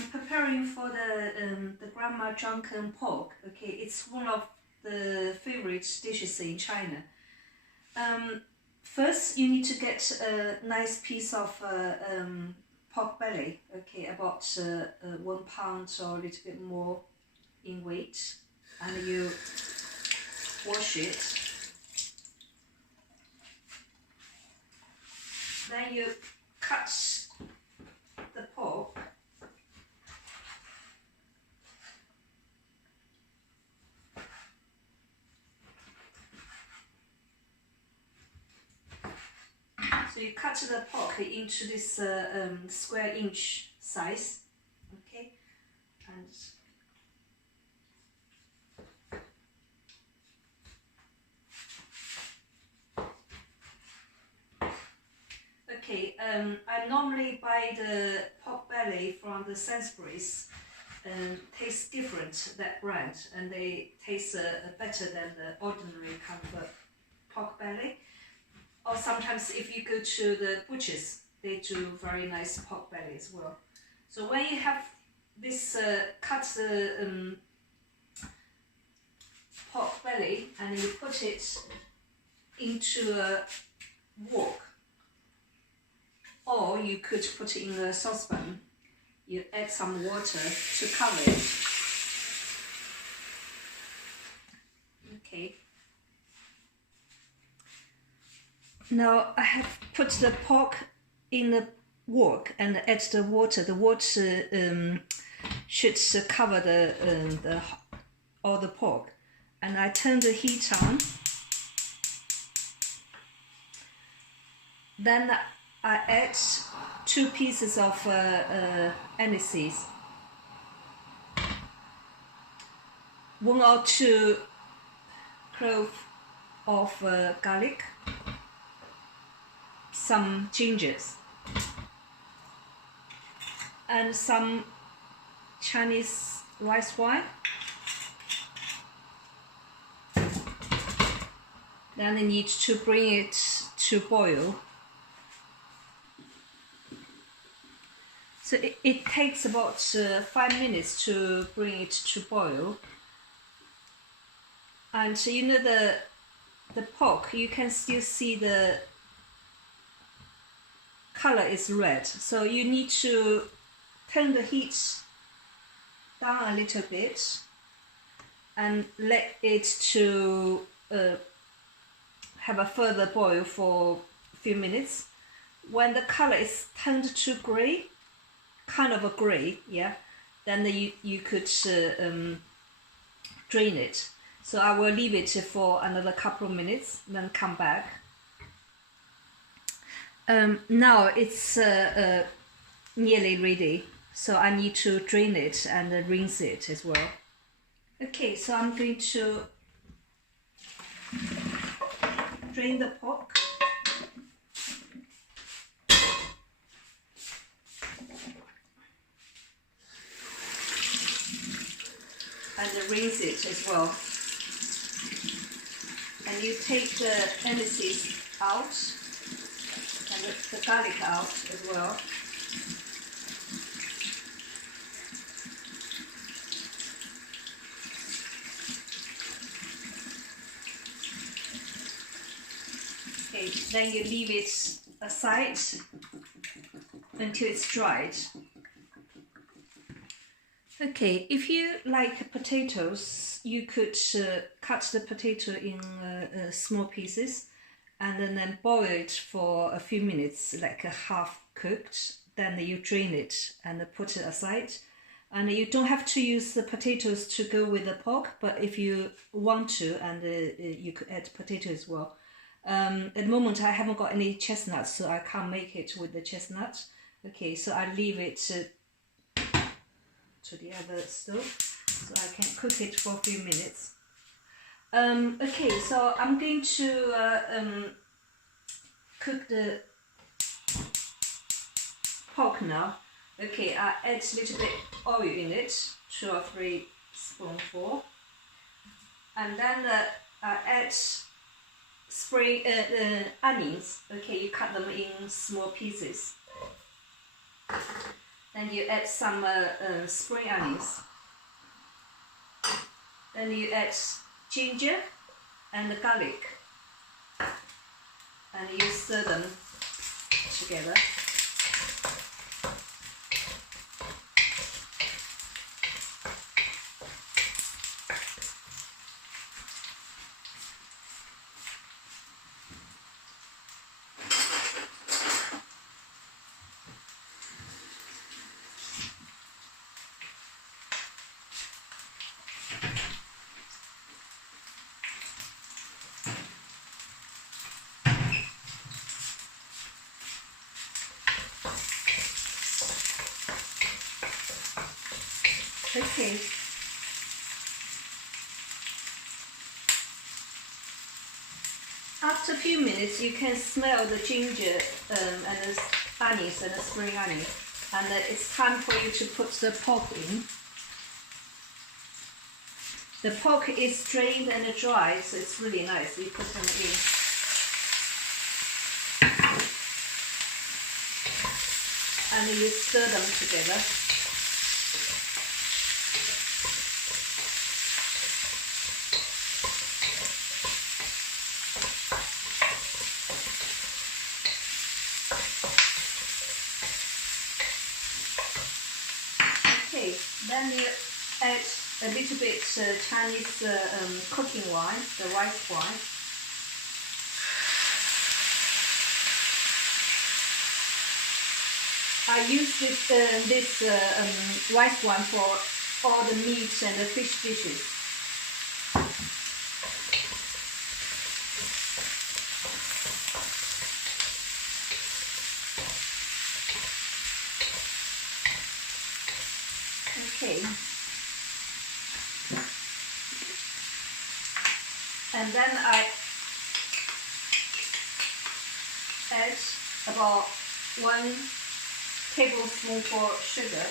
I'm preparing for the grandma drunken pork. Okay, it's one of the favorite dishes in China. First, you need to get a nice piece of pork belly. Okay, about 1 pound or a little bit more in weight, and you wash it. Then you cut the pork. So you cut the pork into this square inch size, okay, and okay, I normally buy the pork belly from the Sainsbury's. Tastes different, that brand, and they taste better than the ordinary kind of pork belly. Or sometimes if you go to the butchers, they do very nice pork belly as well. So when you have this cut the pork belly and you put it into a wok, or you could put it in a saucepan. You add some water to cover it. Okay. Now I have put the pork in the wok and add the water. The water should cover all the pork. And I turn the heat on. Then I add 2 pieces of anise, 1 or 2 cloves of garlic, some gingers, and some Chinese rice wine. Then I need to bring it to boil. So it takes about 5 minutes to bring it to boil. And so you know the pork, you can still see the color is red. So you need to turn the heat down a little bit and let it to have a further boil for a few minutes. When the color is turned to gray, kind of a gray, yeah, then you could drain it. So I will leave it for another couple of minutes, then come back. Now it's nearly ready, so I need to drain it and rinse it as well. Okay, so I'm going to drain the pork. And rinse it as well. And you take the anise out and the garlic out as well. Okay, then you leave it aside until it's dried. Okay, if you like potatoes, you could cut the potato in small pieces and then boil it for a few minutes, like half cooked. Then you drain it and put it aside. And you don't have to use the potatoes to go with the pork, but if you want to, and you could add potato as well. At the moment, I haven't got any chestnuts, so I can't make it with the chestnut. Okay, so I leave it to the other stove, so I can cook it for a few minutes. Okay, so I'm going to cook the pork now. Okay, I add a little bit oil in it, 2 or 3 spoonfuls, and then I add spring onions. Okay, you cut them in small pieces. Then you add some spring onions. Then you add ginger and garlic. And you stir them together. Okay. After a few minutes, you can smell the ginger and the onions and the spring onion, and it's time for you to put the pork in. The pork is drained and dry, so it's really nice. You put them in. And you stir them together. Okay, then you add a little bit Chinese cooking wine, the rice wine. I use this rice wine for all the meat and the fish dishes. Okay. And then I add about 1 tablespoonful sugar.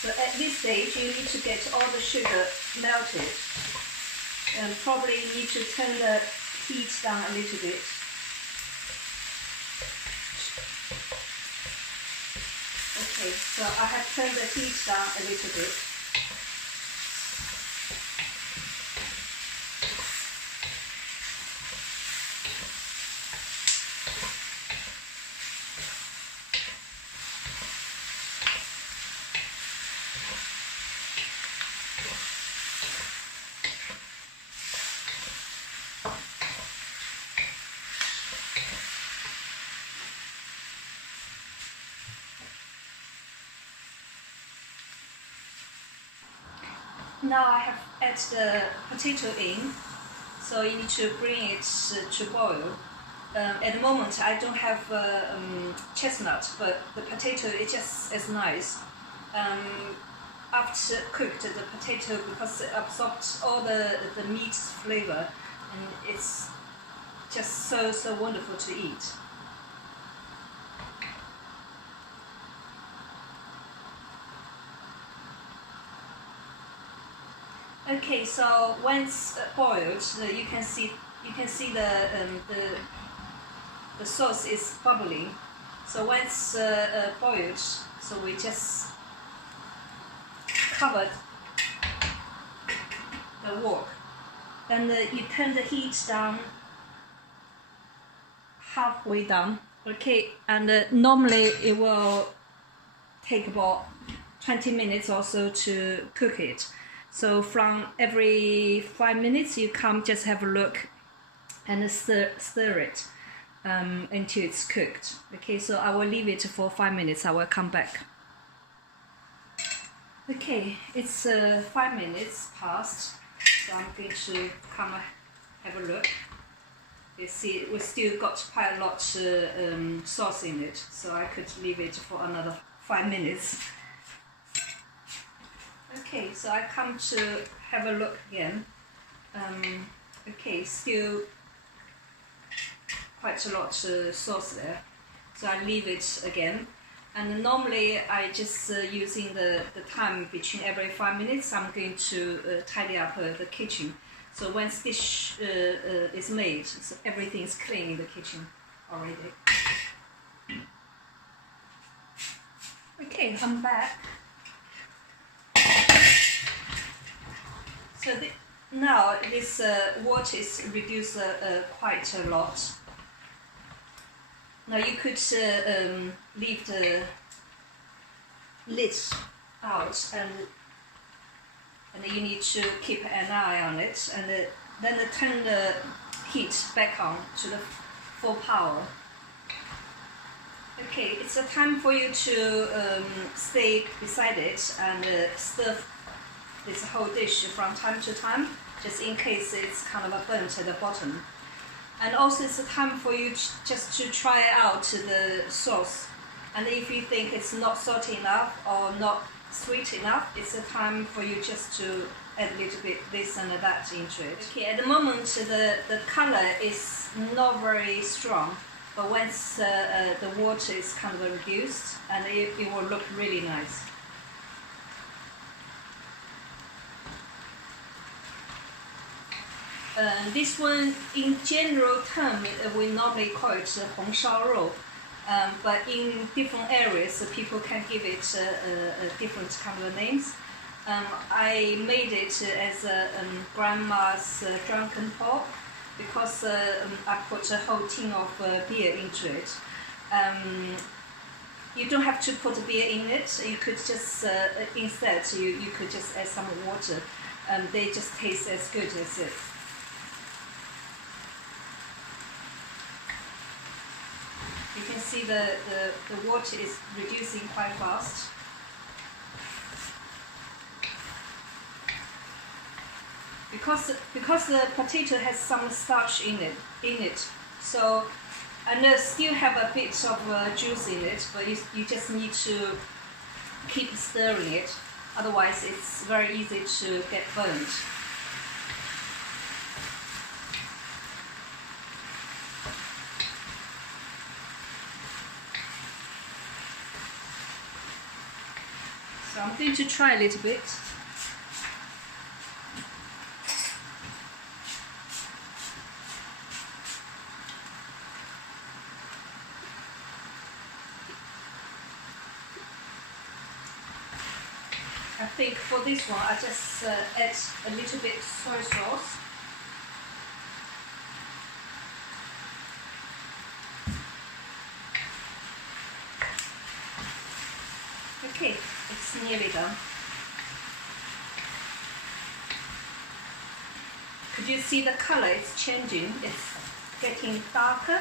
So at this stage you need to get all the sugar melted, and probably need to turn the heat down a little bit. Okay, so I have turned the heat down a little bit. Now I have added the potato in, so you need to bring it to boil. At the moment I don't have chestnut, but the potato is just as nice. After cooked, the potato, because it absorbs all the meat flavor, and it's just so wonderful to eat. Okay, so once boiled, you can see the sauce is bubbling. So once boiled, so we just covered the wok. Then you turn the heat down, halfway down. Okay, and normally it will take about 20 minutes or so to cook it. So from every 5 minutes you come, just have a look and stir it until it's cooked. Okay, so I will leave it for 5 minutes. I will come back. Okay, it's 5 minutes past, so I'm going to come have a look. You see, we still got quite a lot sauce in it, so I could leave it for another 5 minutes. Okay, so I come to have a look again. Okay, still quite a lot sauce there, so I leave it again. And normally I just using the time between every 5 minutes, I'm going to tidy up the kitchen. So once dish is made, so everything is clean in the kitchen already. Okay, I'm back. So now this water is reduced quite a lot. Now you could leave the lid out, and you need to keep an eye on it, and then turn the heat back on to the full power. Okay, it's a time for you to stay beside it and stir this whole dish from time to time, just in case it's kind of burnt at the bottom. And also it's a time for you just to try out the sauce. And if you think it's not salty enough or not sweet enough, it's a time for you just to add a little bit this and that into it. Okay, at the moment the color is not very strong, but once the water is kind of reduced, and it will look really nice. This one, in general term, we normally call it 红烧肉, but in different areas, people can give it different kind of names. I made it as grandma's drunken pork because I put a whole tin of beer into it. You don't have to put beer in it. You could just instead you could just add some water. They just taste as good as it. You can see the water is reducing quite fast. Because the potato has some starch in it, so and still have a bit of juice in it, but you just need to keep stirring it, otherwise it's very easy to get burnt. So I'm going to try a little bit. I think for this one I just add a little bit soy sauce. Okay, it's nearly done. Could you see the color is changing? It's getting darker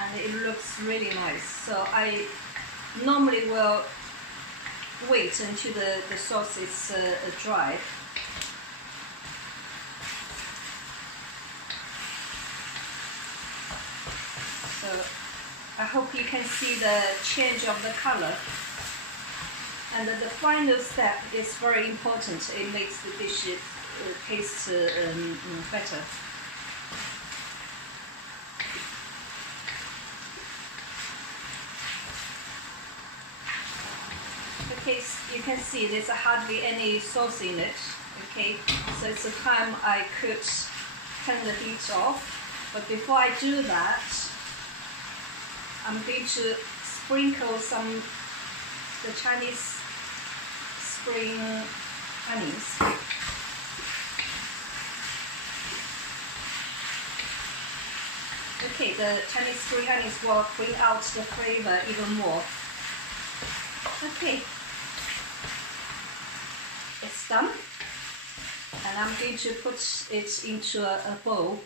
and it looks really nice. So I normally will wait until the sauce is dry. So I hope you can see the change of the color. And the final step is very important. It makes the dish taste better. Okay, you can see there's hardly any sauce in it. Okay, so it's the time I could turn the heat off. But before I do that, I'm going to sprinkle the Chinese spring onions. Okay, the Chinese spring onions will bring out the flavor even more. Okay, it's done, and I'm going to put it into a bowl.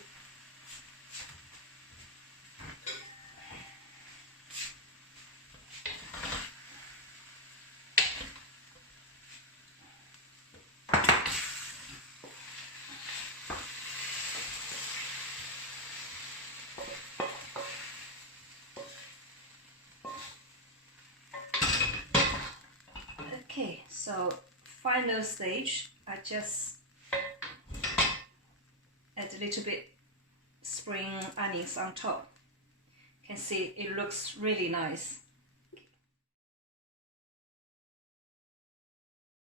Okay, so final stage, I just add a little bit spring onions on top. You can see it looks really nice.